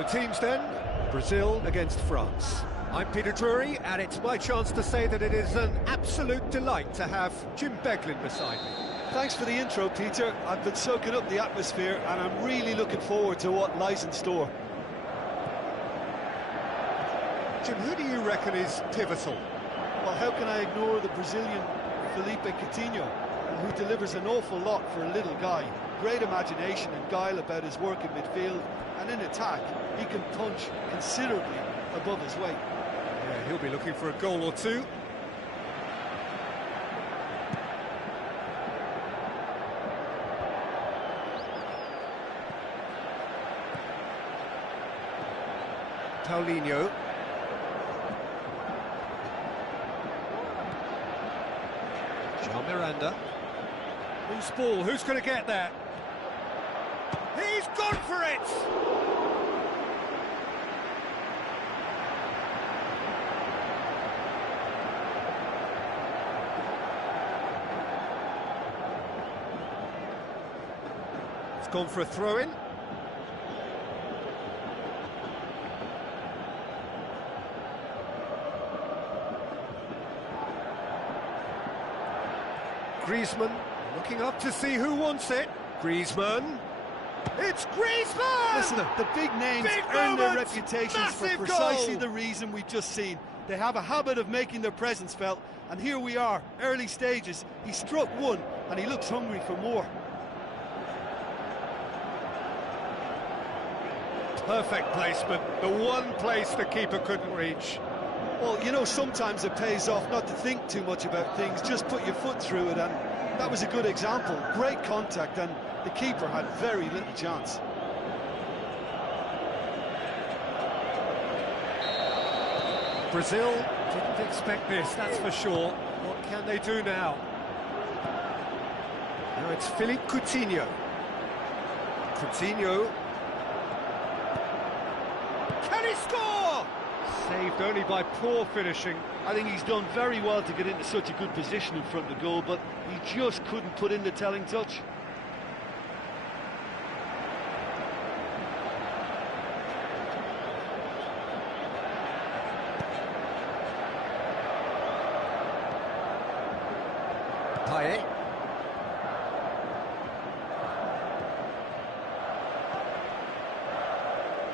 The teams then, Brazil against France. I'm Peter Drury, and it's my chance to say that it is an absolute delight to have Jim Beglin beside me. Thanks for the intro, Peter. I've been soaking up the atmosphere, and I'm really looking forward to what lies in store. Jim, who do you reckon is pivotal? Well, how can I ignore the Brazilian Felipe Coutinho, who delivers an awful lot for a little guy? Great imagination and guile about his work in midfield, and in attack, he can punch considerably above his weight. Yeah, he'll be looking for a goal or two. Paulinho. Jean Miranda. Who's ball? Who's going to get there? He's gone for it! It's gone for a throw-in. Griezmann looking up to see who wants it. Griezmann. It's Griezmann! Listen, the big names earn their reputations for precisely the reason we've just seen. They have a habit of making their presence felt, and here we are, early stages. He struck one, and he looks hungry for more. Perfect placement, the one place the keeper couldn't reach. Well, you know, sometimes it pays off not to think too much about things, just put your foot through it, and that was a good example. Great contact, and the keeper had very little chance. Brazil didn't expect this, that's for sure. What can they do now? Now it's Philippe Coutinho. Coutinho. Can he score? Saved only by poor finishing. I think he's done very well to get into such a good position in front of the goal, but he just couldn't put in the telling touch. Payet.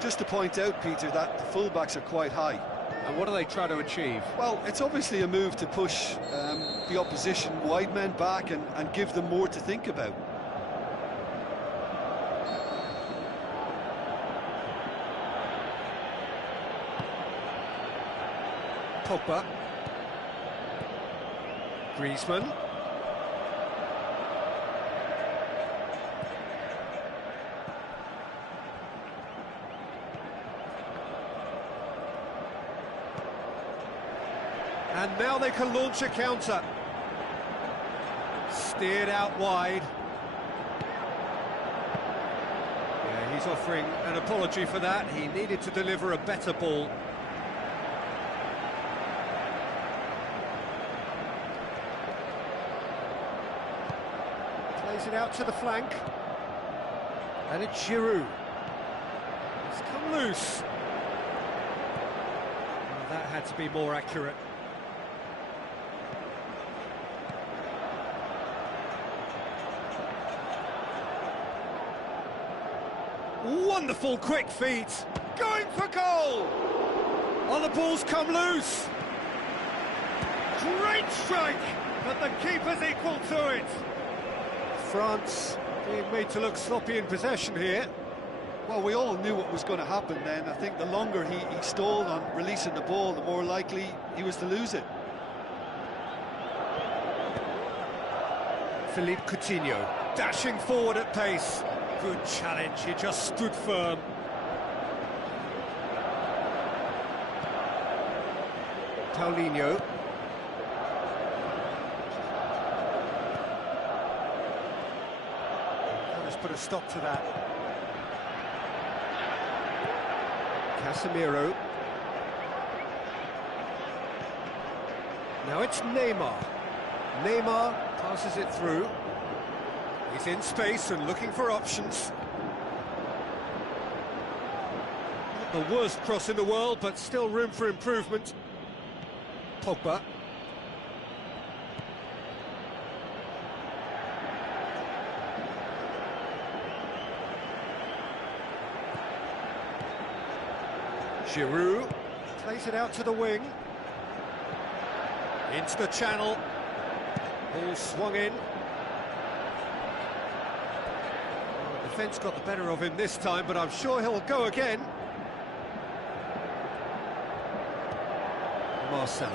Just to point out, Peter, that the fullbacks are quite high. And what do they try to achieve? Well, it's obviously a move to push the opposition wide men back and give them more to think about. Pogba. Griezmann. And now they can launch a counter. Steered out wide. Yeah, he's offering an apology for that. He needed to deliver a better ball. Plays it out to the flank. And it's Giroud. It's come loose. Well, that had to be more accurate. Wonderful quick feet, going for goal! Oh, the ball's come loose! Great strike, but the keeper's equal to it! France being made to look sloppy in possession here. Well, we all knew what was going to happen then. I think the longer he stalled on releasing the ball, the more likely he was to lose it. Philippe Coutinho, dashing forward at pace. Good challenge, he just stood firm. Paulinho. Let's put a stop to that. Casemiro. Now it's Neymar. Neymar passes it through. He's in space and looking for options. Not the worst cross in the world, but still room for improvement. Pogba. Giroud plays it out to the wing. Into the channel. Ball swung in. The defence got the better of him this time, but I'm sure he'll go again. Marcelo.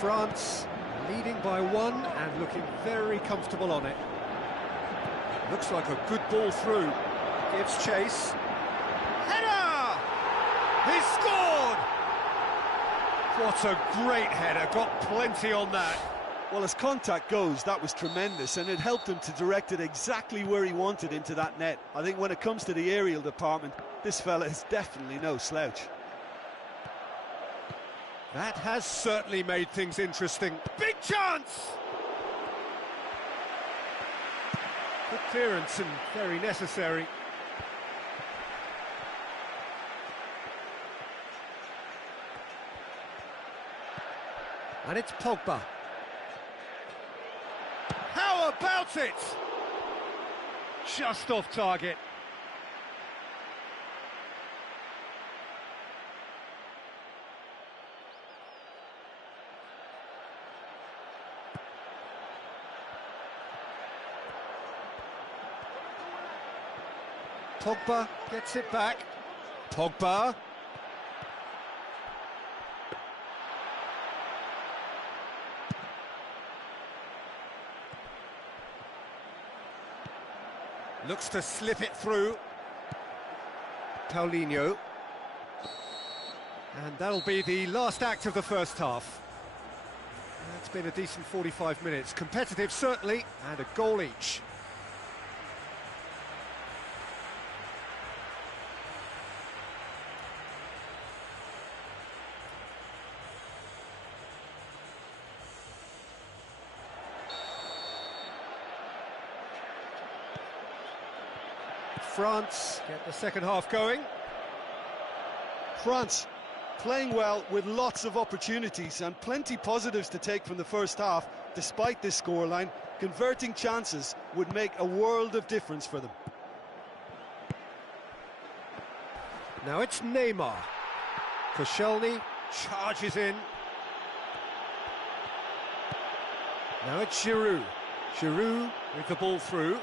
France leading by one and looking very comfortable on it. Looks like a good ball through. Gives chase. Header! He scored! What a great header, got plenty on that. Well, as contact goes, that was tremendous, and it helped him to direct it exactly where he wanted into that net. I think when it comes to the aerial department, this fella is definitely no slouch. That has certainly made things interesting. Big chance! Good clearance and very necessary. And it's Pogba. How about it? Just off target. Pogba gets it back. Pogba. Looks to slip it through. Paulinho. And that'll be the last act of the first half. It's been a decent 45 minutes. Competitive, certainly, and a goal each. France get the second half going. France playing well with lots of opportunities and plenty positives to take from the first half. Despite this scoreline, converting chances would make a world of difference for them. Now it's Neymar. Koscielny charges in. Now it's Giroud. Giroud with the ball through.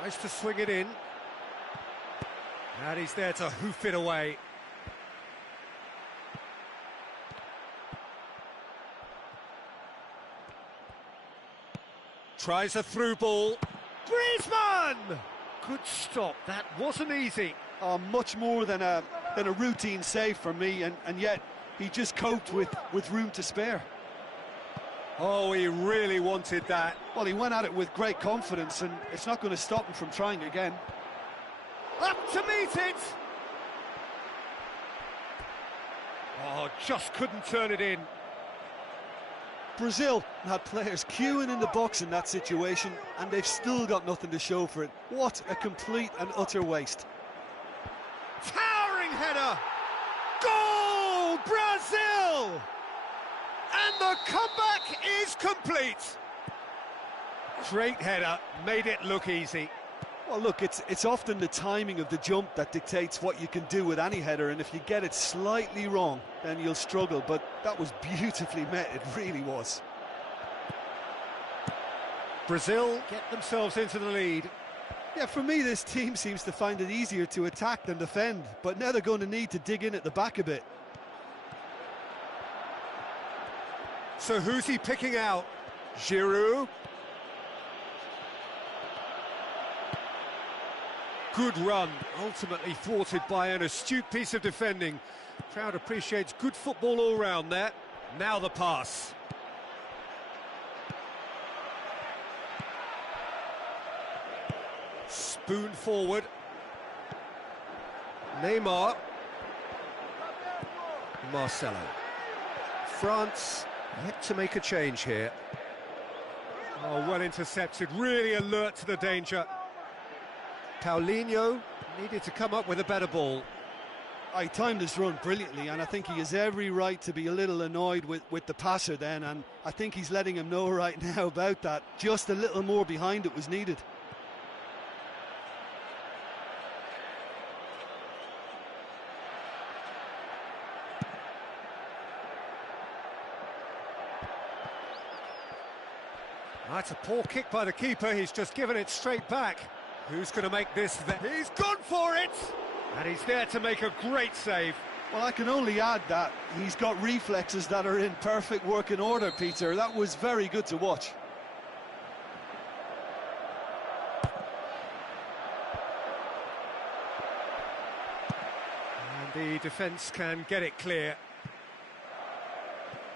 Tries to swing it in. And he's there to hoof it away. Tries a through ball. Griezmann! Good stop, that wasn't easy. Much more than a routine save for me, and yet he just coped with room to spare. Oh, he really wanted that. Well, he went at it with great confidence, and it's not going to stop him from trying again. Up to meet it! Oh, just couldn't turn it in. Brazil had players queuing in the box in that situation, and they've still got nothing to show for it. What a complete and utter waste. Towering header! Goal, Brazil! And the comeback is complete. Great header, made it look easy. Well, look, it's often the timing of the jump that dictates what you can do with any header, and if you get it slightly wrong, then you'll struggle, but that was beautifully met, it really was. Brazil get themselves into the lead. Yeah, for me, this team seems to find it easier to attack than defend, but now they're going to need to dig in at the back a bit. So who's he picking out? Giroud. Good run, ultimately thwarted by an astute piece of defending. Crowd appreciates good football all round there. Now the pass. Spoon forward. Neymar. Marcelo. France Yet to make a change here. Oh, well intercepted, really alert to the danger. Paulinho needed to come up with a better ball. I timed his run brilliantly, and I think he has every right to be a little annoyed with the passer then, and I think he's letting him know right now about that. Just a little more behind it was needed. That's a poor kick by the keeper, he's just given it straight back. Who's going to make this? He's gone for it! And he's there to make a great save. Well, I can only add that he's got reflexes that are in perfect working order, Peter. That was very good to watch. And the defence can get it clear.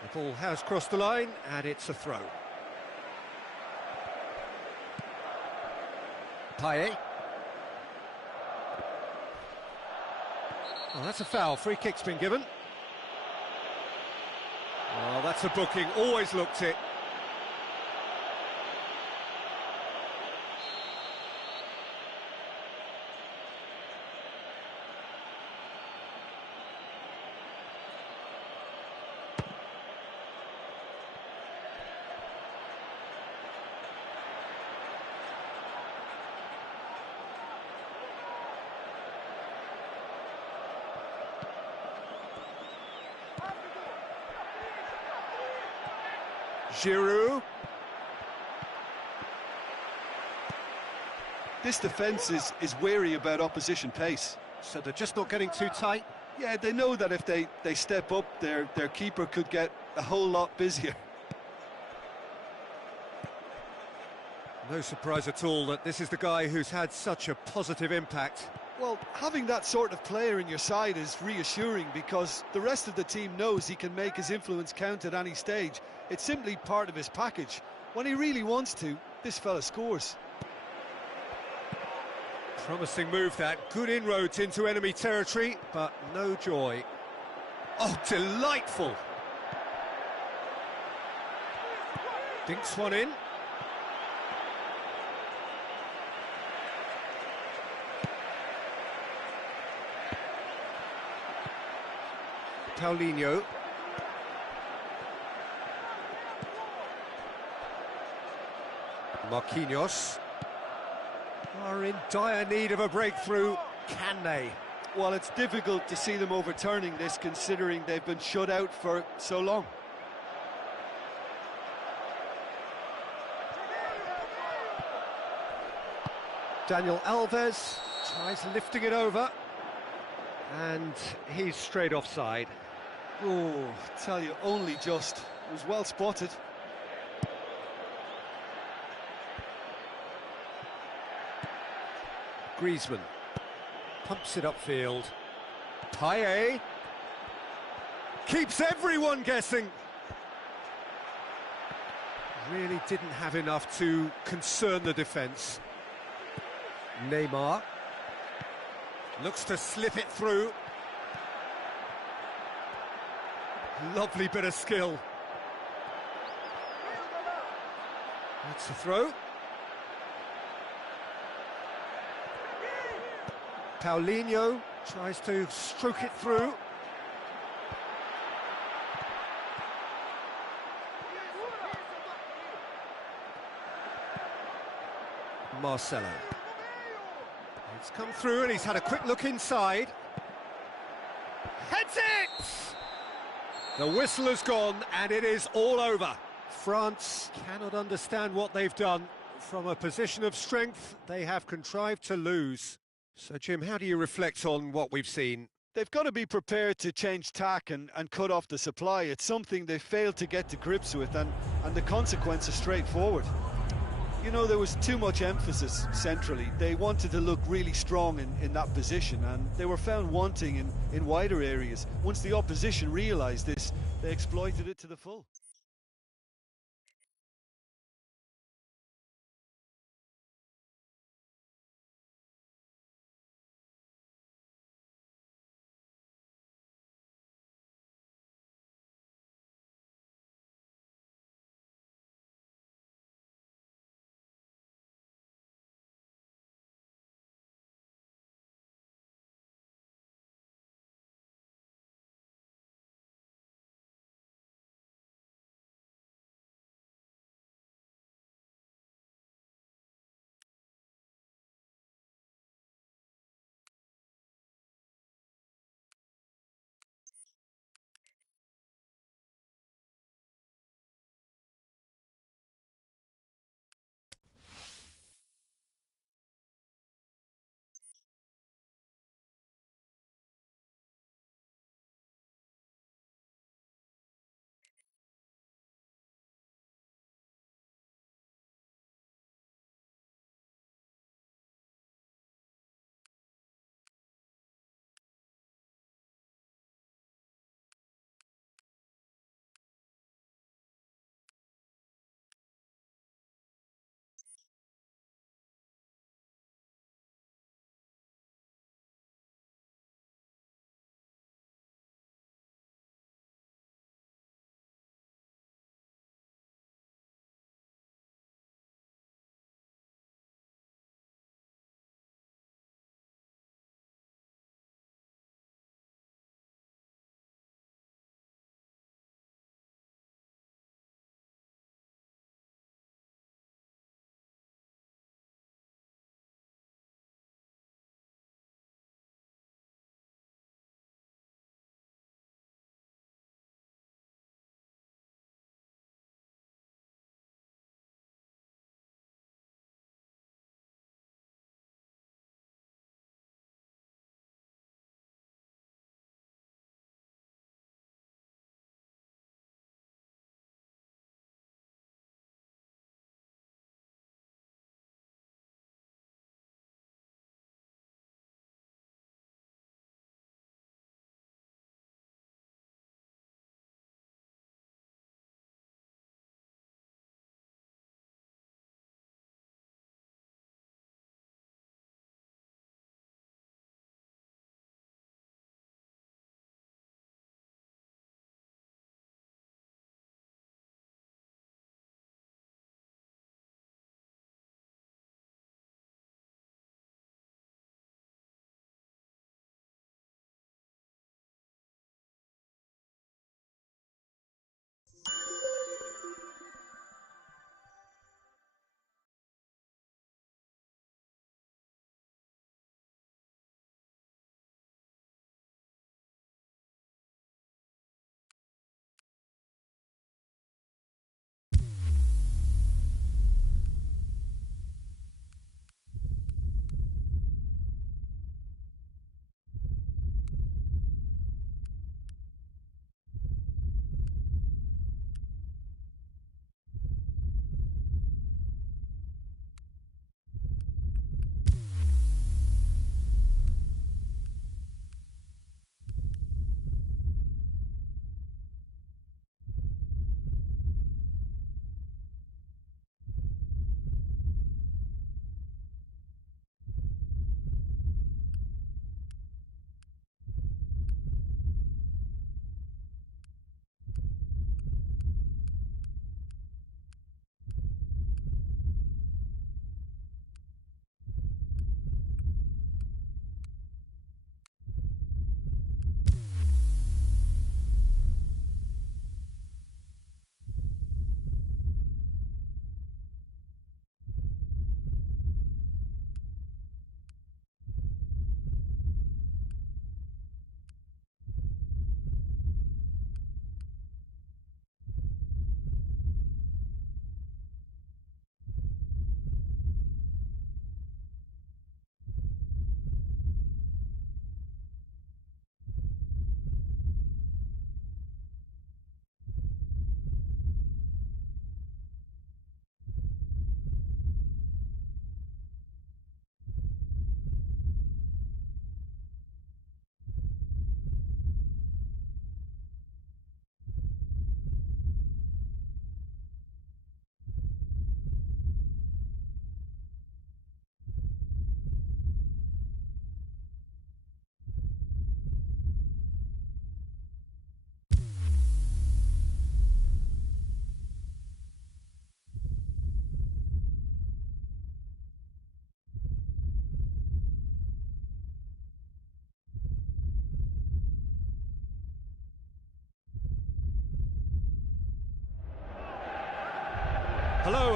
The ball has crossed the line, and it's a throw. Payet. Oh, that's a foul. Free kick's been given. Oh, that's a booking. Always looked it. Giroud. This defence is wary about opposition pace. So they're just not getting too tight. Yeah, they know that if they step up, their keeper could get a whole lot busier. No surprise at all that this is the guy who's had such a positive impact. Well, having that sort of player in your side is reassuring because the rest of the team knows he can make his influence count at any stage. It's simply part of his package. When he really wants to, this fella scores. Promising move that, good inroads into enemy territory, but no joy. Oh, delightful! Dinks one in. Paulinho. Marquinhos are in dire need of a breakthrough. Can they? Well, it's difficult to see them overturning this considering they've been shut out for so long. Daniel Alves tries lifting it over, and he's straight offside. Oh, I tell you, only just. It was well spotted. Griezmann pumps it upfield. Payet keeps everyone guessing. Really didn't have enough to concern the defence. Neymar looks to slip it through. Lovely bit of skill. That's a throw. Paulinho tries to stroke it through. Marcelo. It's come through and he's had a quick look inside. Heads it! The whistle has gone and it is all over. France cannot understand what they've done. From a position of strength, they have contrived to lose. So, Jim, how do you reflect on what we've seen? They've got to be prepared to change tack and cut off the supply. It's something they failed to get to grips with, and the consequence is straightforward. You know, there was too much emphasis centrally. They wanted to look really strong in that position, and they were found wanting in wider areas. Once the opposition realised this, they exploited it to the full.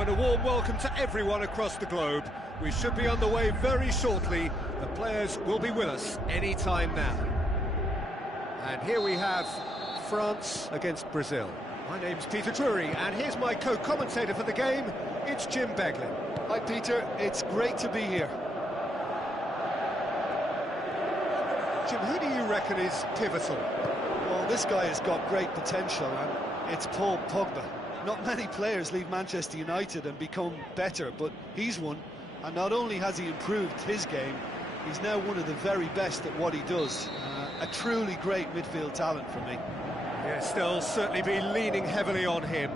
and a warm welcome to everyone across the globe. We should be on the way very shortly. The players will be with us any time now. And here we have France against Brazil. My name's Peter Drury, and here's my co-commentator for the game. It's Jim Beglin. Hi Peter, it's great to be here. Jim, who do you reckon is pivotal? Well, this guy has got great potential, and it's Paul Pogba. Not many players leave Manchester United and become better, but he's one. And not only has he improved his game, he's now one of the very best at what he does. A truly great midfield talent for me. Yes, they'll certainly be leaning heavily on him.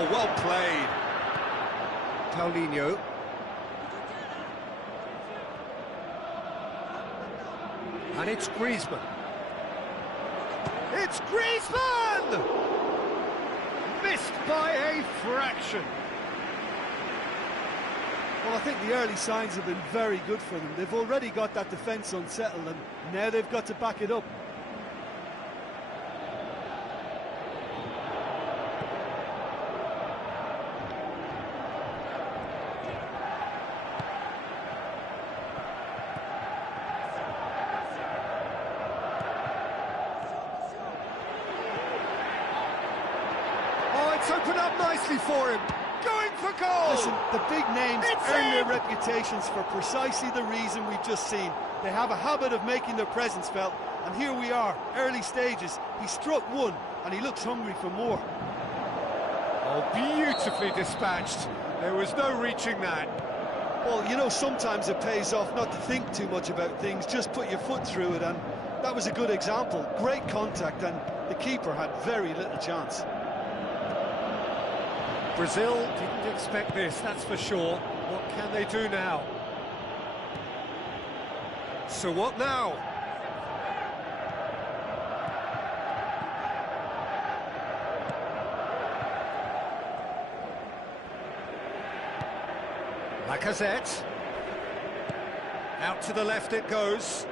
Oh, well played. Paulinho. And it's Griezmann. It's Griezmann! Missed by a fraction. Well, I think the early signs have been very good for them. They've already got that defence unsettled, and now they've got to back it up. It's opened up nicely for him. Going for goal! Listen, the big names earn their reputations for precisely the reason we've just seen. They have a habit of making their presence felt, and here we are, early stages. He struck one, and he looks hungry for more. Oh, beautifully dispatched. There was no reaching that. Well, you know, sometimes it pays off not to think too much about things, just put your foot through it, and that was a good example. Great contact, and the keeper had very little chance. Brazil didn't expect this, that's for sure. What can they do now? So what now? Lacazette. Out to the left it goes.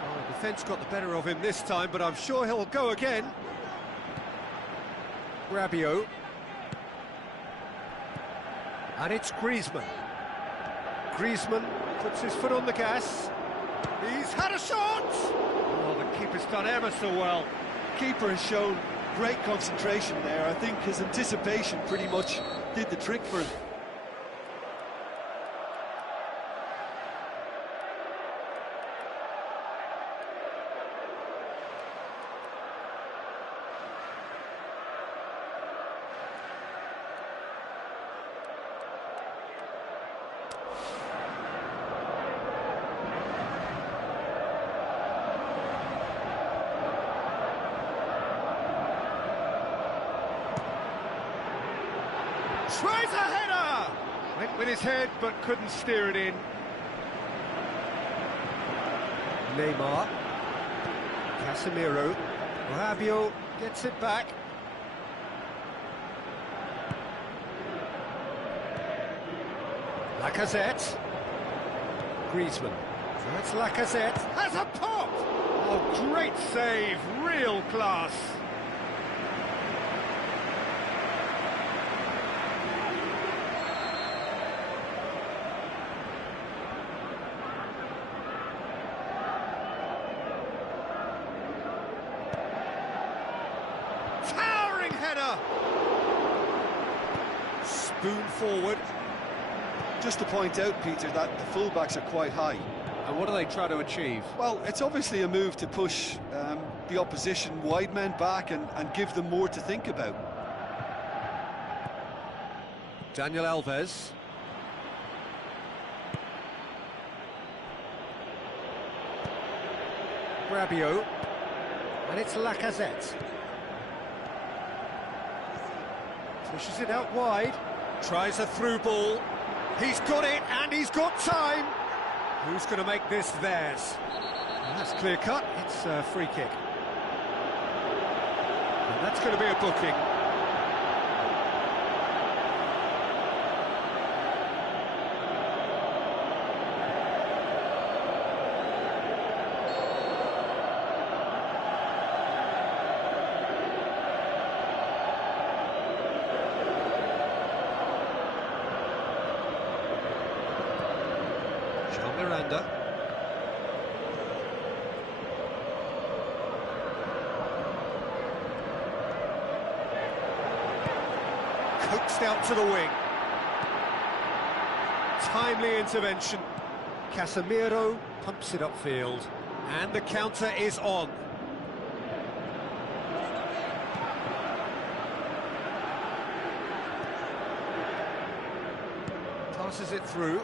Oh, the defence got the better of him this time, but I'm sure he'll go again. Rabiot. And it's Griezmann. Griezmann puts his foot on the gas. He's had a shot! Oh, the keeper's done ever so well. Keeper has shown great concentration there. I think his anticipation pretty much did the trick for him. Tries a header! Went with his head, but couldn't steer it in. Neymar. Casemiro. Rabiot gets it back. Lacazette. Griezmann. That's Lacazette. Has a pop! Oh, great save. Real class. Towering header! Spoon forward. Just to point out, Peter, that the fullbacks are quite high. And what do they try to achieve? Well, it's obviously a move to push the opposition wide men back and give them more to think about. Daniel Alves. Rabiot. And it's Lacazette. Pushes it out wide. Tries a through ball. He's got it, and he's got time. Who's going to make this theirs? And that's clear cut. It's a free kick. And that's going to be a booking. Miranda. Coaxed out to the wing. Timely intervention. Casemiro pumps it upfield. And the counter is on. Passes it through.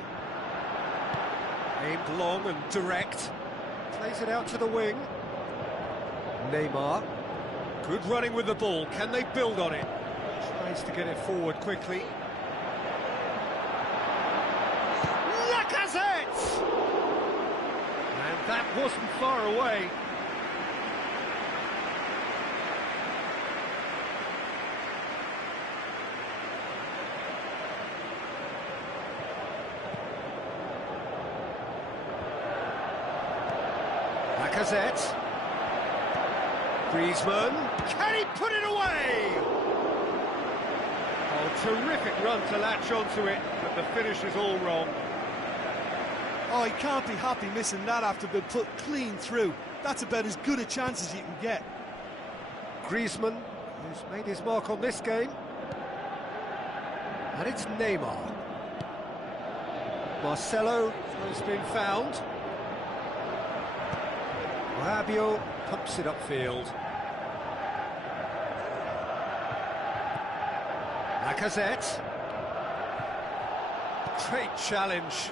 Aimed long and direct. Plays it out to the wing. Neymar. Good running with the ball. Can they build on it? Tries to get it forward quickly. Lacazette! And that wasn't far away. Lacazette. Griezmann. Can he put it away? Oh, terrific run to latch onto it, but the finish is all wrong. Oh, he can't be happy missing that after being put clean through. That's about as good a chance as you can get. Griezmann, who's made his mark on this game. And it's Neymar. Marcelo has been found. Rabiot pumps it upfield. Lacazette. Great challenge.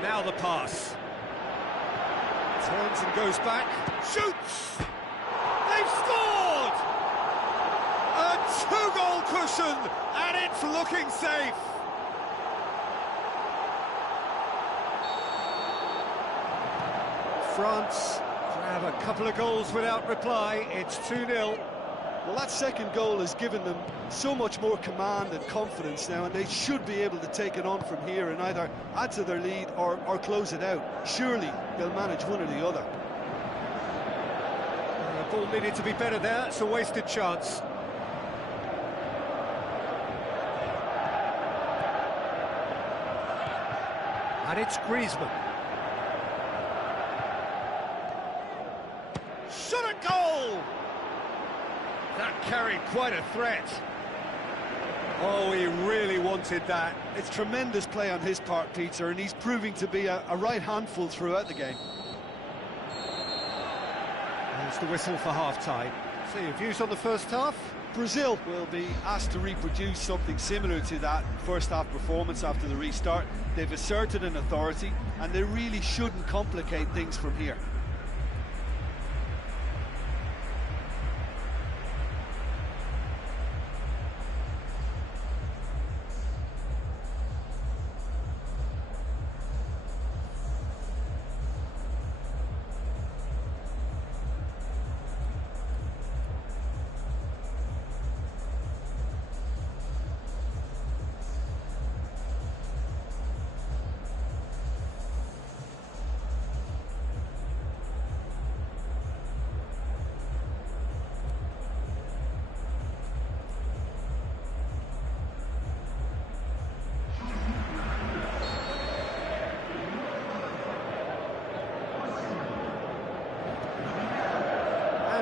Now the pass. Turns and goes back. Shoots! They've scored! A two-goal cushion, and it's looking safe. France grab a couple of goals without reply. It's 2-0. Well, that second goal has given them so much more command and confidence now, and they should be able to take it on from here and either add to their lead or close it out. Surely they'll manage one or the other. The ball needed to be better there. It's a wasted chance. And it's Griezmann. Shot a goal! That carried quite a threat. Oh, he really wanted that. It's tremendous play on his part, Peter, and he's proving to be a right handful throughout the game. There's the whistle for half-time. So your views on the first half? Brazil will be asked to reproduce something similar to that first-half performance after the restart. They've asserted an authority, and they really shouldn't complicate things from here.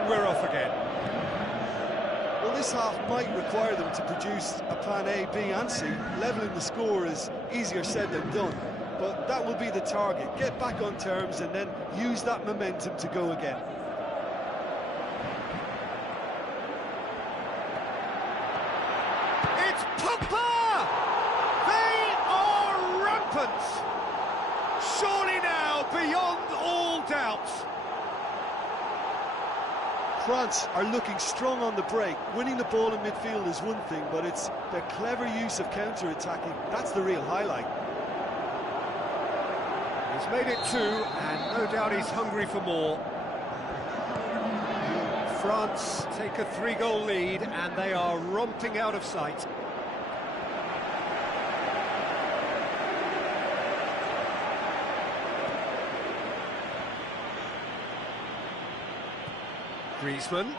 We're off again. Well, this half might require them to produce a plan A, B and C. Levelling the score is easier said than done, but that will be the target. Get back on terms and then use that momentum to go again. It's Pogba! They are rampant! Surely now, beyond all doubt. France are looking strong on the break. Winning the ball in midfield is one thing, but it's their clever use of counter-attacking. That's the real highlight. He's made it 2, and no doubt he's hungry for more. France take a 3-goal lead, and they are romping out of sight. Griezmann.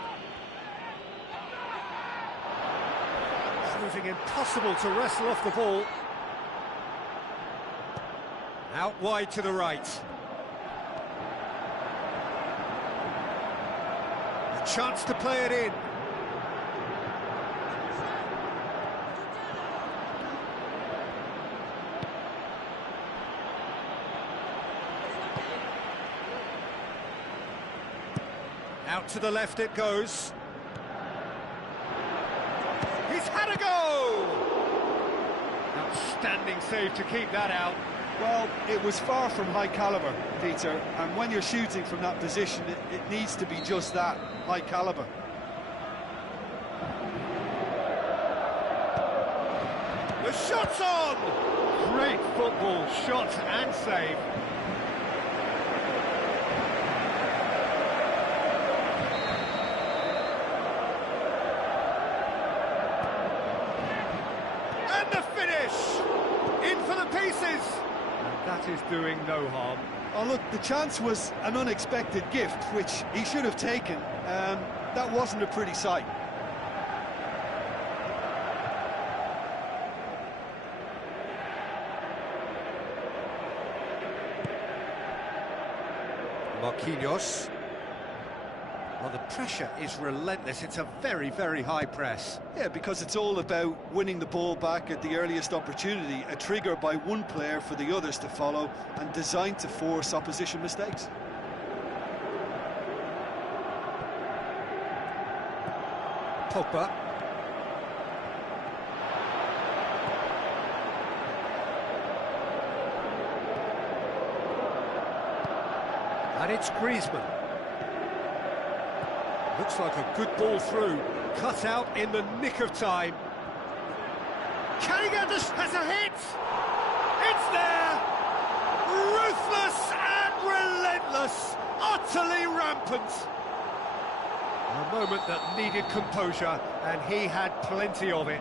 Proving impossible to wrestle off the ball. Out wide to the right. A chance to play it in. Out to the left it goes. He's had a go! Outstanding save to keep that out. Well, it was far from high caliber, Peter, and when you're shooting from that position, it needs to be just that, high caliber. The shot's on! Great football, shot and save. And the finish! In for the pieces! That is doing no harm. Oh, look, the chance was an unexpected gift, which he should have taken. That wasn't a pretty sight. Marquinhos. Well, the pressure is relentless. It's a very, very high press. Yeah, because it's all about winning the ball back at the earliest opportunity, a trigger by one player for the others to follow, and designed to force opposition mistakes. Pogba. And it's Griezmann. Looks like a good ball through. Cut out in the nick of time. Can he get this? Has a hit! It's there! Ruthless and relentless! Utterly rampant! A moment that needed composure, and he had plenty of it.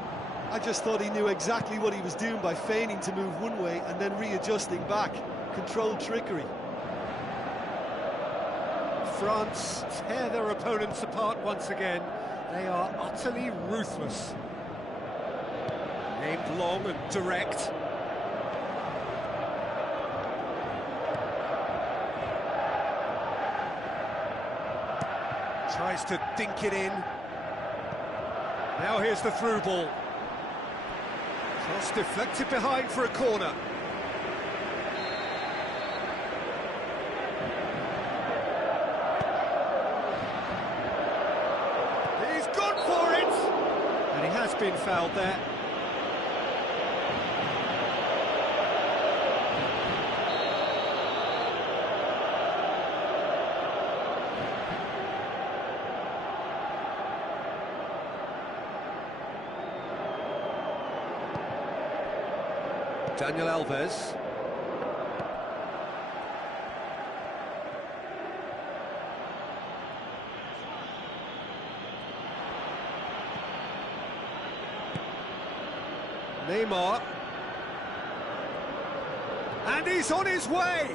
I just thought he knew exactly what he was doing by feigning to move one way and then readjusting back. Controlled trickery. France tear their opponents apart once again. They are utterly ruthless. Aimed long and direct. Tries to dink it in. Now here's the through ball. Cross deflected behind for a corner. Been fouled there. Daniel Alves. Neymar. And he's on his way!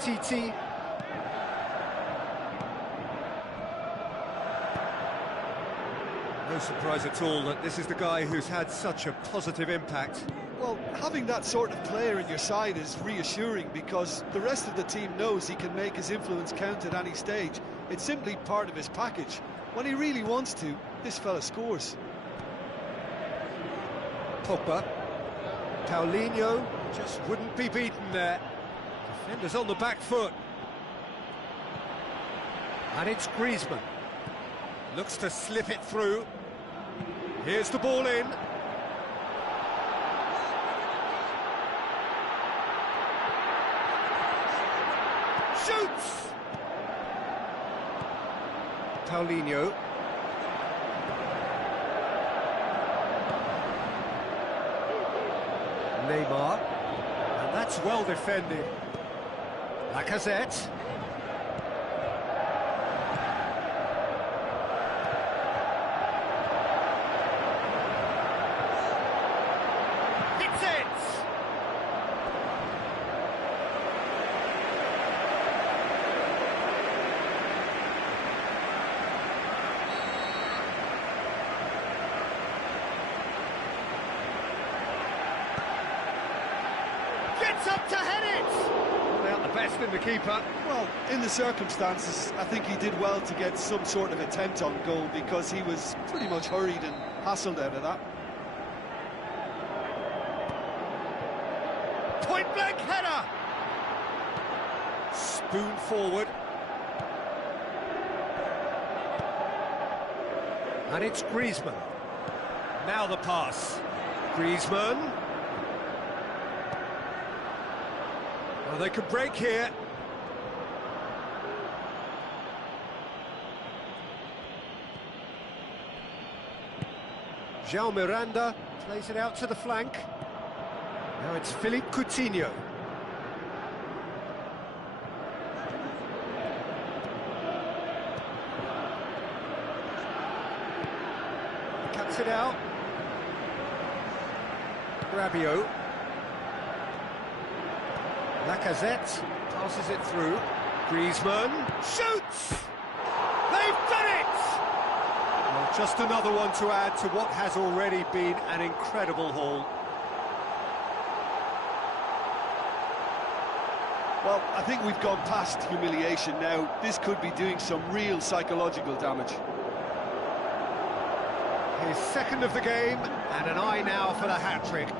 Titi. No surprise at all that this is the guy who's had such a positive impact. Well, having that sort of player in your side is reassuring because the rest of the team knows he can make his influence count at any stage. It's simply part of his package. When he really wants to, this fella scores. Pogba. Paulinho just wouldn't be beaten there. Defenders on the back foot. And it's Griezmann. Looks to slip it through. Here's the ball in. Paulinho. Neymar. And that's well defended. Lacazette. Hits it! Gets up to head it! Out the best in the keeper. Well, in the circumstances, I think he did well to get some sort of attempt on goal because he was pretty much hurried and hassled out of that. Point-blank header! Spoon forward. And it's Griezmann. Now the pass. Griezmann. Well, they can break here. João Miranda plays it out to the flank. Now it's Philippe Coutinho. Cuts it out. Rabiot. Lacazette passes it through. Griezmann shoots! They've done it! Well, just another one to add to what has already been an incredible haul. Well, I think we've gone past humiliation now. This could be doing some real psychological damage. His second of the game, and an eye now for the hat-trick.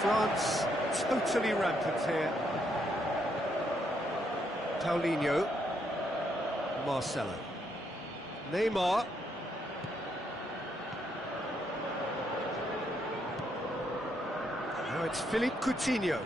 France totally rampant here. Paulinho. Marcelo. Neymar. Now it's Philippe Coutinho.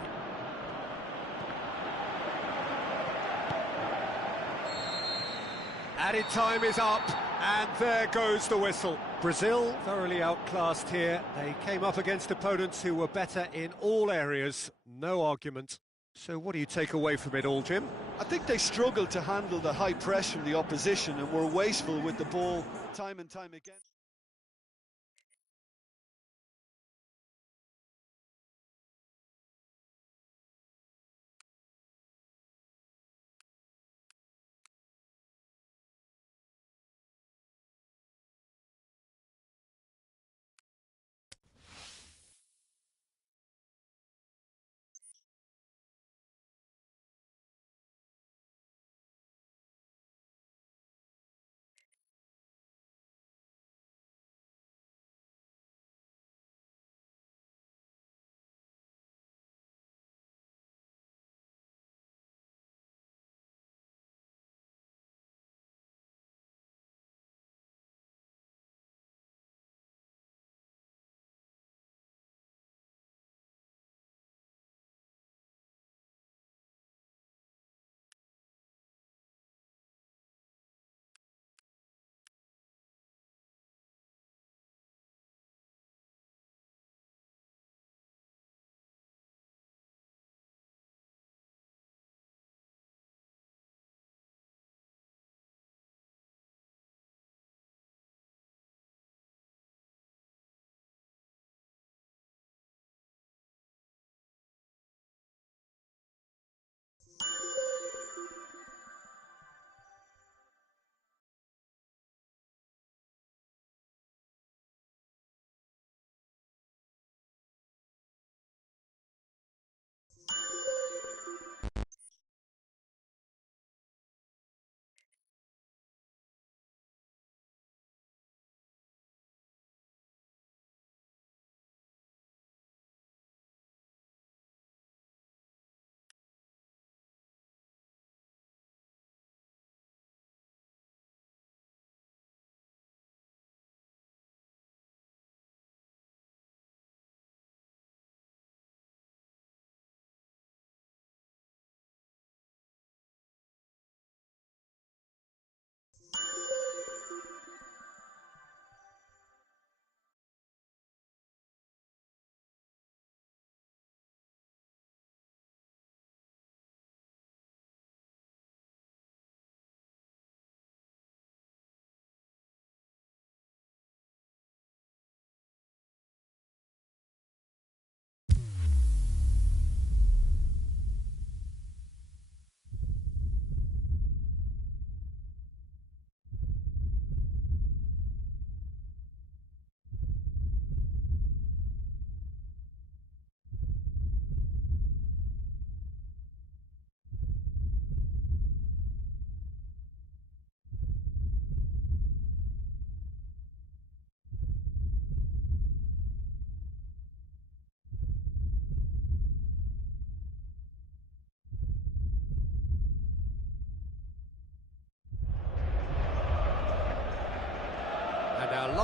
Added time is up, and there goes the whistle. Brazil thoroughly outclassed here. They came up against opponents who were better in all areas, no argument. So what do you take away from it all, Jim? I think they struggled to handle the high press from the opposition and were wasteful with the ball time and time again.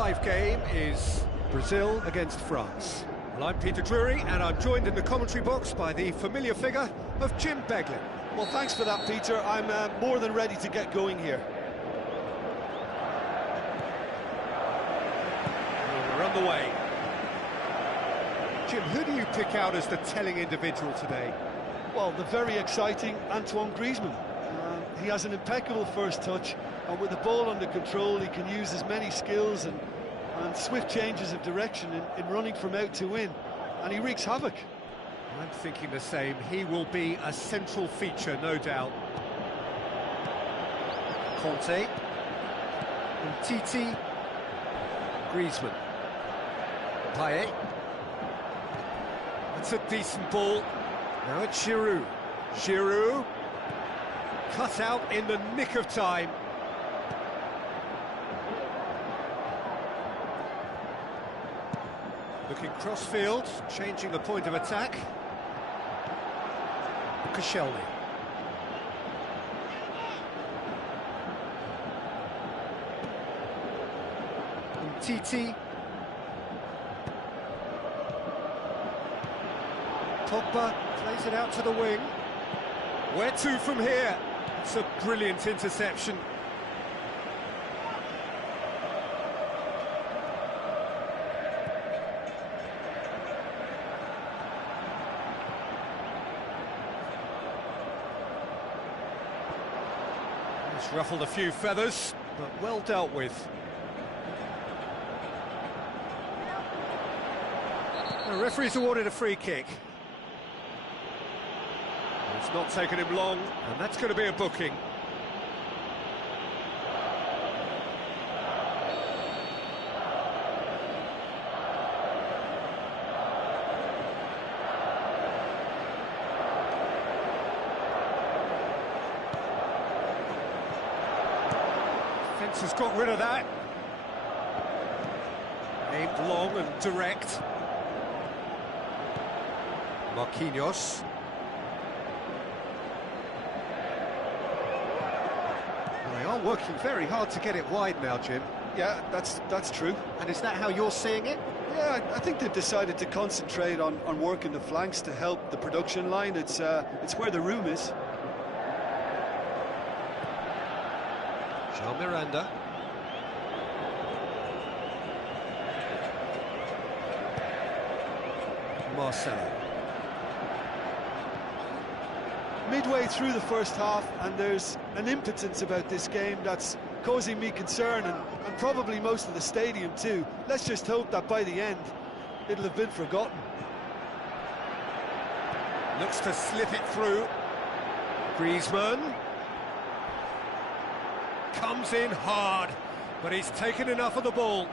live game is Brazil against France. Well, I'm Peter Drury, and I'm joined in the commentary box by the familiar figure of Jim Beglin. Well, thanks for that, Peter. I'm more than ready to get going here. We're underway. Jim, who do you pick out as the telling individual today? Well, the very exciting Antoine Griezmann. He has an impeccable first touch, and with the ball under control, he can use his many skills and swift changes of direction in running from out to in, and he wreaks havoc. I'm thinking the same. He will be a central feature, no doubt. Conte. Titi. Griezmann. Payet. That's a decent ball. Now it's Giroud. Giroud. Cut out in the nick of time. Looking cross-field, changing the point of attack. Koscielny. Titi. Pogba plays it out to the wing. Where to from here? It's a brilliant interception. It's ruffled a few feathers, but well dealt with. The referee's awarded a free kick. It's not taken him long, and that's going to be a booking. Fence has got rid of that. Aimed long and direct. Marquinhos. They are working very hard to get it wide now, Jim. Yeah, that's true. And is that how you're seeing it? Yeah, I think they've decided to concentrate on working the flanks to help the production line. It's where the room is. Jean Miranda. Marcelo. Midway through the first half, and there's an impotence about this game that's causing me concern, and probably most of the stadium too. Let's just hope that by the end it'll have been forgotten. Looks to slip it through. Griezmann comes in hard, but he's taken enough of the ball.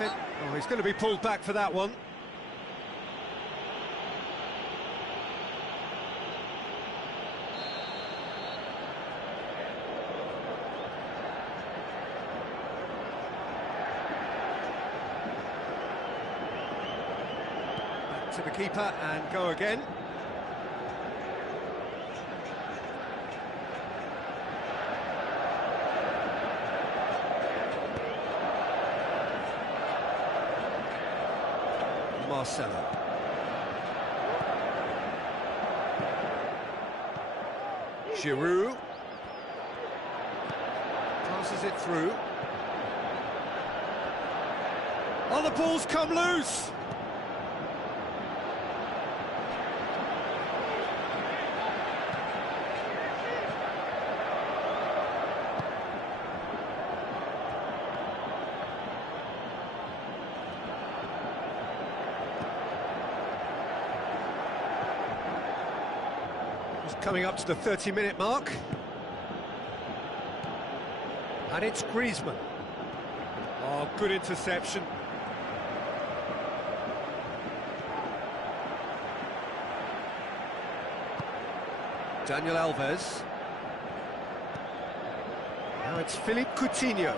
Oh, he's going to be pulled back for that one. To the keeper and go again. Marcelo. Giroud passes it through. Oh, the ball's come loose. Coming up to the 30-minute mark. And it's Griezmann. Oh, good interception. Daniel Alves. Now it's Philippe Coutinho.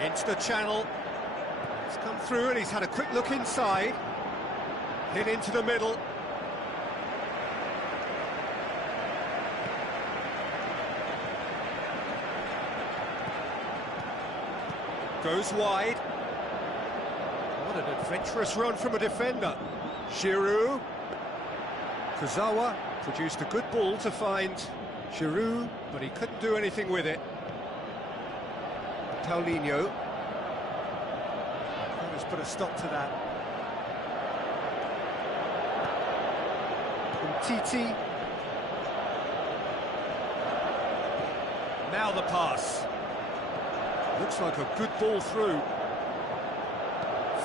Into the channel. He's come through and he's had a quick look inside. Hit into the middle. Goes wide. What an adventurous run from a defender. Giroud. Kurzawa produced a good ball to find Giroud, but he couldn't do anything with it. Paulinho. Let's put a stop to that. Titi. Now the pass. Looks like a good ball through.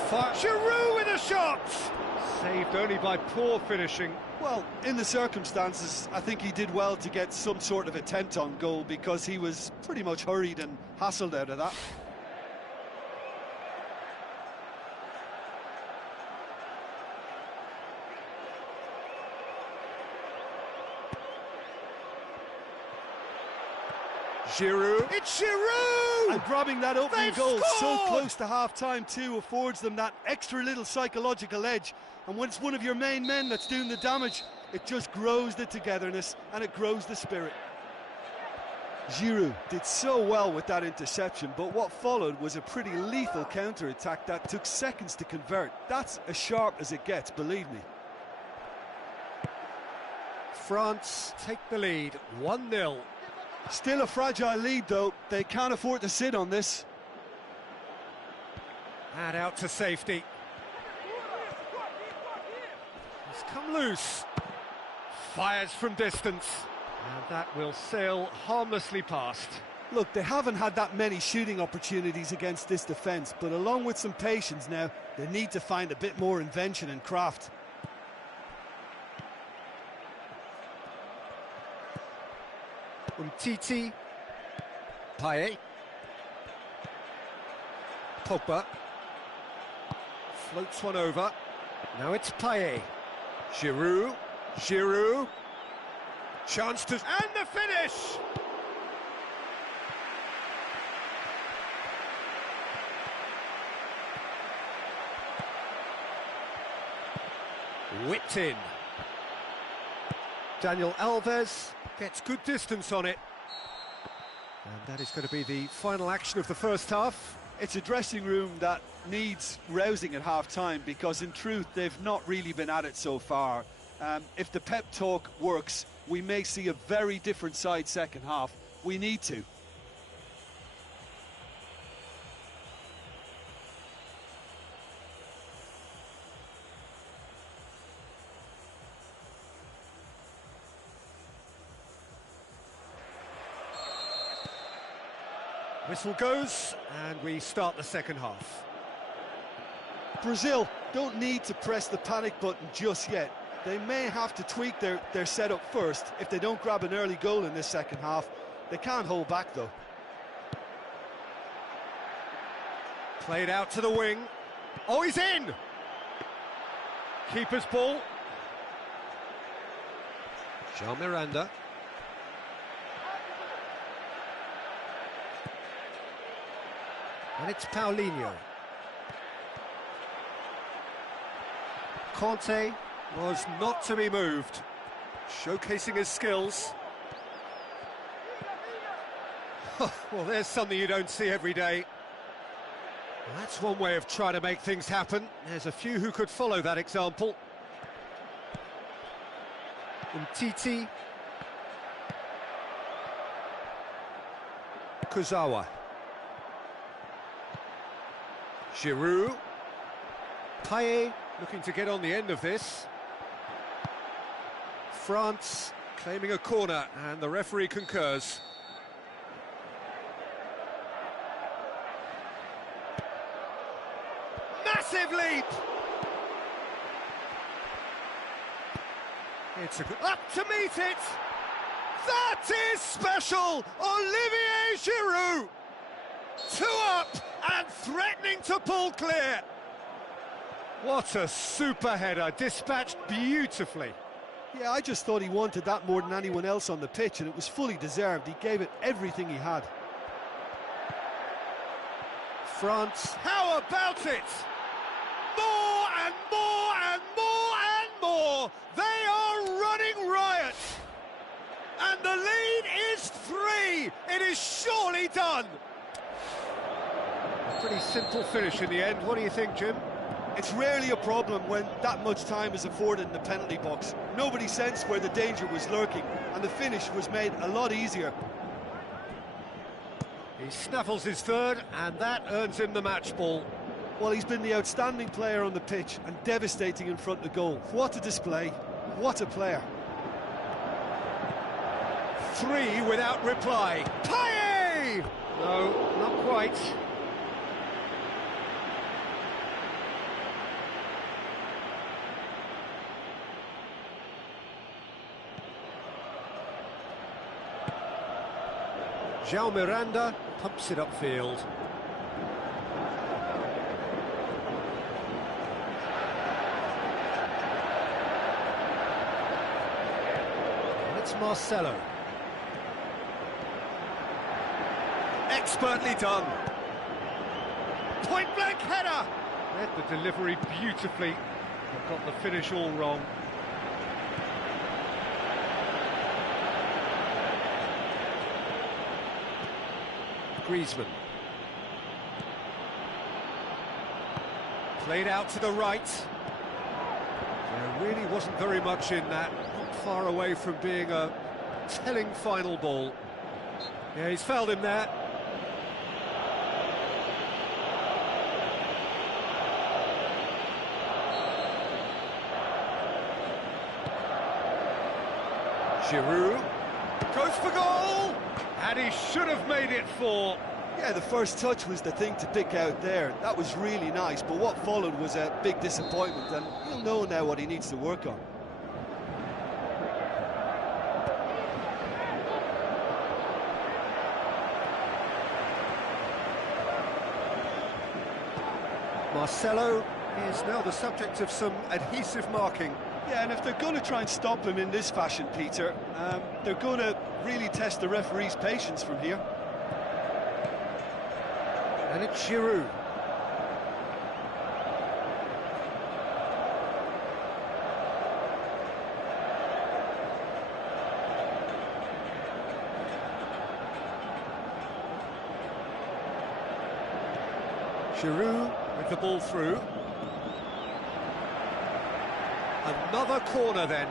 Giroud with a shot! Saved only by poor finishing. Well, in the circumstances, I think he did well to get some sort of attempt on goal because he was pretty much hurried and hassled out of that. Giroud. It's Giroud! And grabbing that opening They've goal so scored! close to half-time too affords them that extra little psychological edge. And when it's one of your main men that's doing the damage, it just grows the togetherness and it grows the spirit. Giroud did so well with that interception, but what followed was a pretty lethal counter-attack that took seconds to convert. That's as sharp as it gets, believe me. France take the lead, 1-0. Still a fragile lead, though. They can't afford to sit on this. And out to safety. He's come loose. Fires from distance. And that will sail harmlessly past. Look, they haven't had that many shooting opportunities against this defence, but along with some patience now, they need to find a bit more invention and craft. Titi. Payet. Pogba. Floats one over. Now it's Payet. Giroud. Giroud. Chance to... And the finish! Whipped in. Daniel Alves gets good distance on it. And that is going to be the final action of the first half. It's a dressing room that needs rousing at half-time because in truth they've not really been at it so far. If the pep talk works, we may see a very different side second half. We need to. Whistle goes, and we start the second half. Brazil don't need to press the panic button just yet. They may have to tweak their setup first if they don't grab an early goal in this second half. They can't hold back, though. Played out to the wing. Oh, he's in! Keeper's ball. Jean Miranda. And it's Paulinho. Conte was not to be moved, showcasing his skills. Well, there's something you don't see every day. Well, that's one way of trying to make things happen. There's a few who could follow that example. Titi. Kurzawa. Giroud. Payet looking to get on the end of this. France claiming a corner, and the referee concurs. Massive leap! It's a good... Up to meet it! That is special! Olivier Giroud! 2 up and threatening to pull clear. What a super header, dispatched beautifully. Yeah, I just thought he wanted that more than anyone else on the pitch, and it was fully deserved. He gave it everything he had. France, how about it? More and more and more and more. They are running riot. And the lead is 3. It is surely done. Pretty simple finish in the end. What do you think, Jim? It's rarely a problem when that much time is afforded in the penalty box. Nobody sensed where the danger was lurking, and the finish was made a lot easier. He snaffles his third, and that earns him the match ball. Well, he's been the outstanding player on the pitch and devastating in front of goal. What a display, what a player. 3 without reply. Paye! No, not quite. João Miranda pumps it upfield. And it's Marcelo. Expertly done. Point blank header. Read the delivery beautifully, but got the finish all wrong. Griezmann. Played out to the right. There really wasn't very much in that. Not far away from being a telling final ball. Yeah, he's fouled him there. Giroud goes for goal! And he should have made it 4. Yeah, the first touch was the thing to pick out there. That was really nice, but what followed was a big disappointment, and he'll know now what he needs to work on. Marcelo is now the subject of some adhesive marking. Yeah, and if they're going to try and stop him in this fashion, Peter, they're going to really test the referee's patience from here. And it's Giroud. Giroud with the ball through. Another corner then.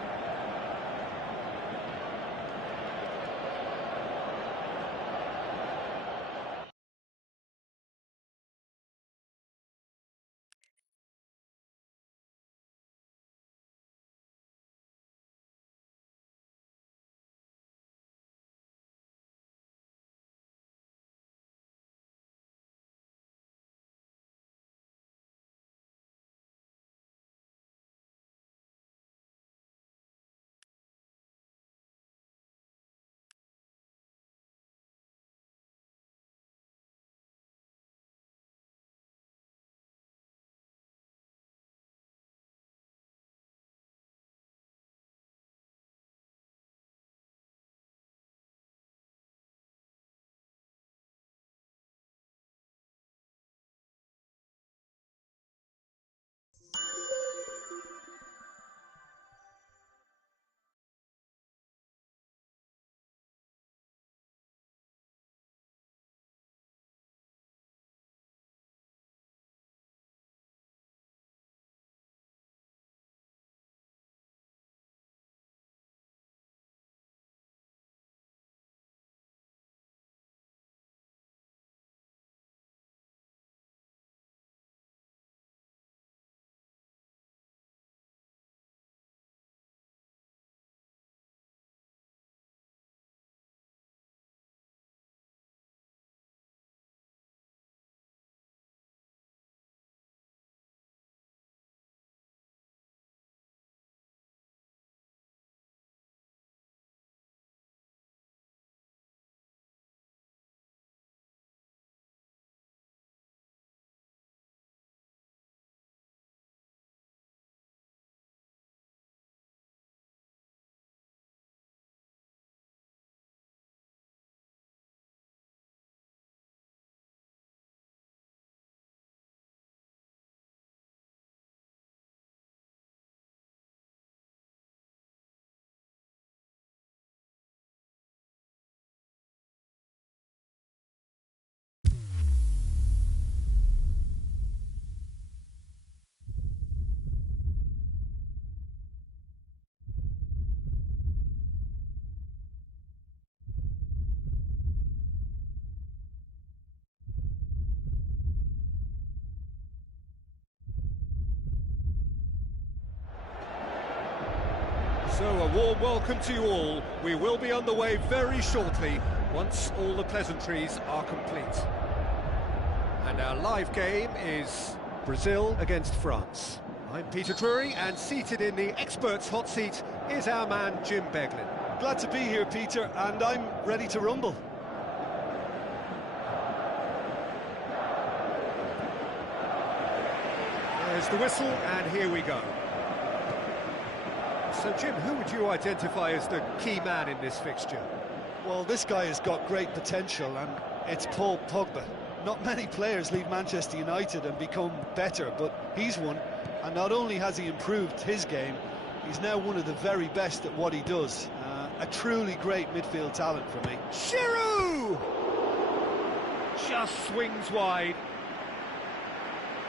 So a warm welcome to you all. We will be on the way very shortly, once all the pleasantries are complete. And our live game is Brazil against France. I'm Peter Drury, and seated in the experts' hot seat is our man Jim Beglin. Glad to be here, Peter, and I'm ready to rumble. There's the whistle, and here we go. So, Jim, who would you identify as the key man in this fixture? Well, this guy has got great potential, and it's Paul Pogba. Not many players leave Manchester United and become better, but he's one. And not only has he improved his game, he's now one of the very best at what he does. A truly great midfield talent for me. Giroud! Just swings wide.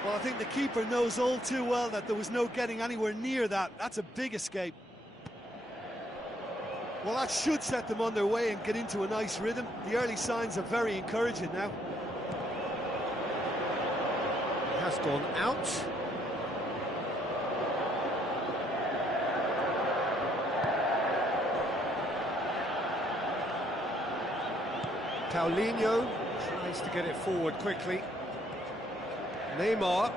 Well, I think the keeper knows all too well that there was no getting anywhere near that. That's a big escape. Well, that should set them on their way and get into a nice rhythm. The early signs are very encouraging now. It has gone out. Paulinho tries to get it forward quickly. Neymar.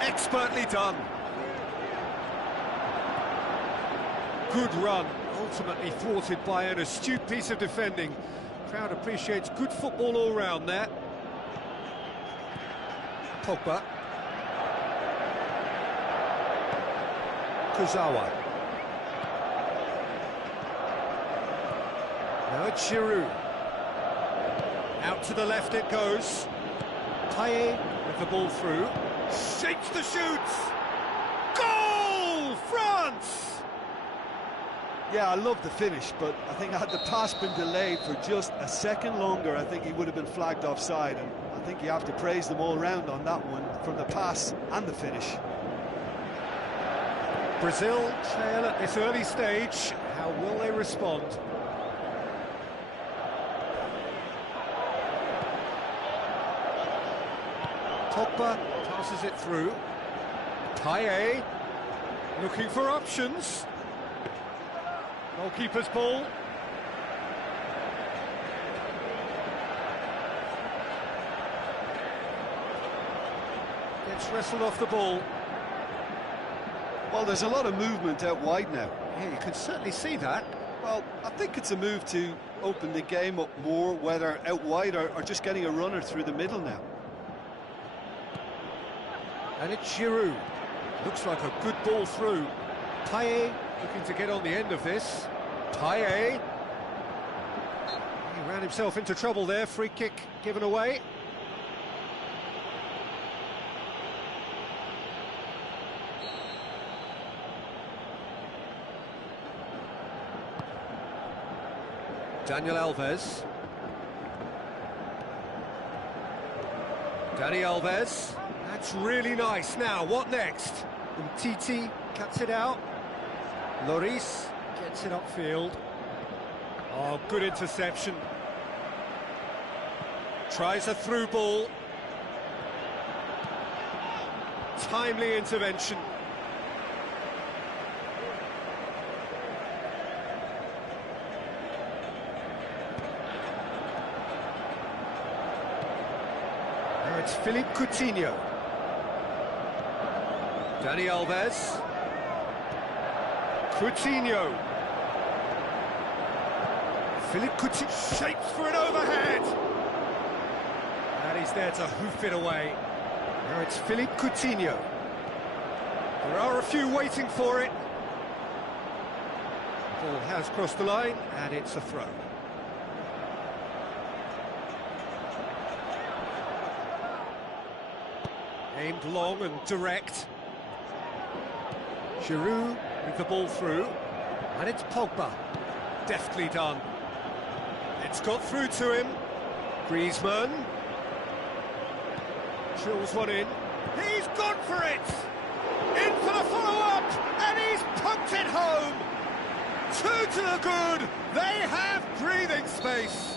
Expertly done. Good run, ultimately thwarted by an astute piece of defending. Crowd appreciates good football all round there. Pogba. Kurzawa. Now it's Giroud. Out to the left it goes. Payet with the ball through. Shapes the shoots. Goal! France! Yeah, I love the finish, but I think had the pass been delayed for just a second longer, I think he would have been flagged offside, and I think you have to praise them all round on that one, from the pass and the finish. Brazil trail at this early stage. How will they respond? Pogba passes it through. Payet looking for options. Goalkeeper's ball. Gets wrestled off the ball. Well, there's a lot of movement out wide now. Yeah, you can certainly see that. Well, I think it's a move to open the game up more, whether out wide or just getting a runner through the middle now. And it's Giroud. Looks like a good ball through. Payet looking to get on the end of this. Payet. He ran himself into trouble there. Free kick given away. Daniel Alves. Dani Alves. That's really nice. Now, what next? Umtiti cuts it out. Lloris gets it upfield. Oh, good interception. Tries a through ball. Timely intervention. Now it's Philippe Coutinho. Dani Alves. Coutinho. Philippe Coutinho shapes for an overhead. And he's there to hoof it away. Now it's Philippe Coutinho. There are a few waiting for it. Ball has crossed the line, and it's a throw. Aimed long and direct. Giroud with the ball through, and it's Pogba. Deftly done. It's got through to him. Griezmann. Drills one in. He's gone for it! In for the follow-up, and he's pumped it home! Two to the good. They have breathing space.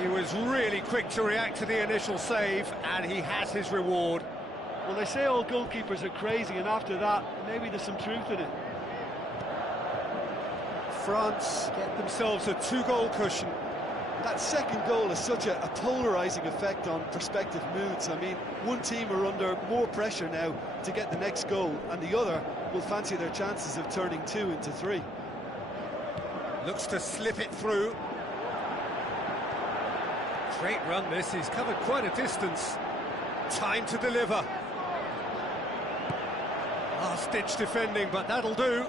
He was really quick to react to the initial save, and he has his reward. Well, they say all goalkeepers are crazy, and after that, maybe there's some truth in it. France get themselves a 2-goal cushion. That second goal has such a polarising effect on prospective moods. I mean, one team are under more pressure now to get the next goal, and the other will fancy their chances of turning 2 into 3. Looks to slip it through. Great run this, he's covered quite a distance. Time to deliver. Last-ditch defending, but that'll do.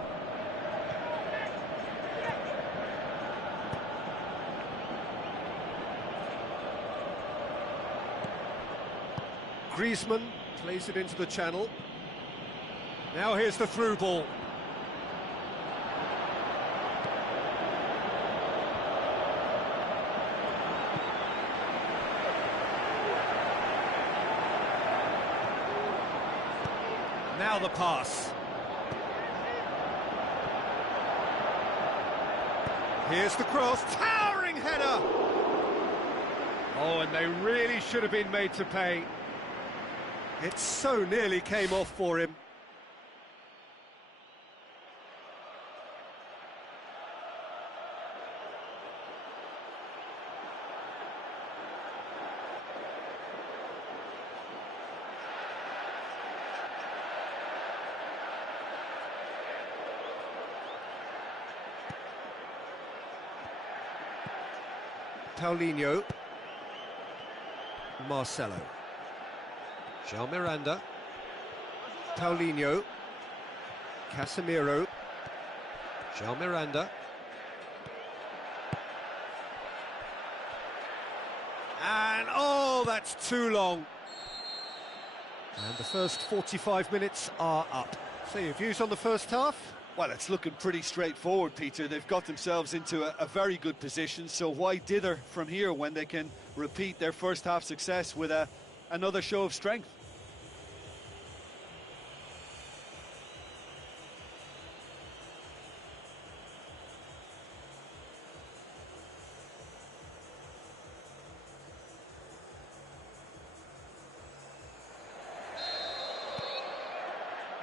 Griezmann plays it into the channel. Now here's the through ball. Now the pass. Here's the cross, towering header! Oh, and they really should have been made to pay. It so nearly came off for him. Paulinho, Marcelo, João Miranda, Paulinho, Casemiro, João Miranda, and oh, that's too long. And the first 45 minutes are up. So your views on the first half? Well, it's looking pretty straightforward, Peter. They've got themselves into a very good position, so why dither from here when they can repeat their first half success with another show of strength?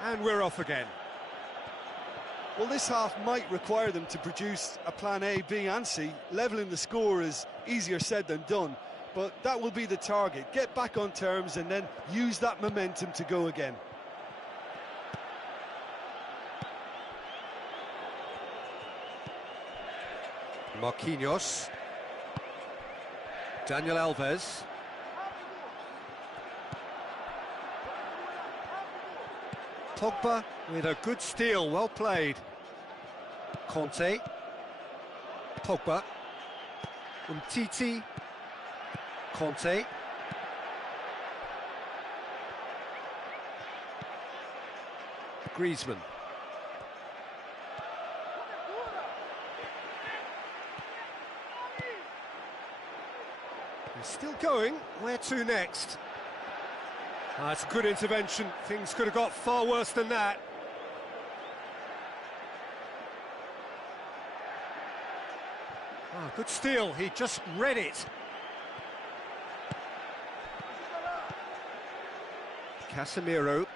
And we're off again. Well, this half might require them to produce a plan A, B and C. Levelling the score is easier said than done, but that will be the target. Get back on terms and then use that momentum to go again. Marquinhos, Daniel Alves, Pogba with a good steal, well played. Conte, Pogba, Umtiti, Conte, Griezmann. He's still going, where to next? That's a good intervention, things could have got far worse than that. Good steal, he just read it. Casemiro.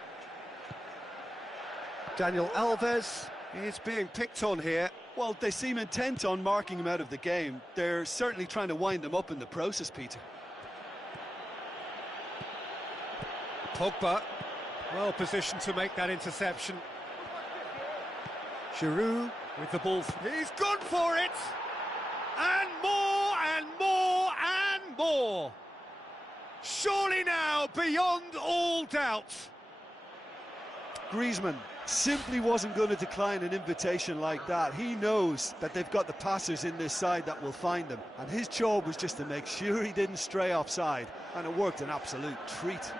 Daniel Alves is being picked on here. Well, they seem intent on marking him out of the game. They're certainly trying to wind him up in the process, Peter. Pogba, well positioned to make that interception. Giroud with the ball. He's gone for it! And more, and more, and more! Surely now, beyond all doubt. Griezmann simply wasn't going to decline an invitation like that. He knows that they've got the passers in this side that will find them, and his job was just to make sure he didn't stray offside, and it worked an absolute treat.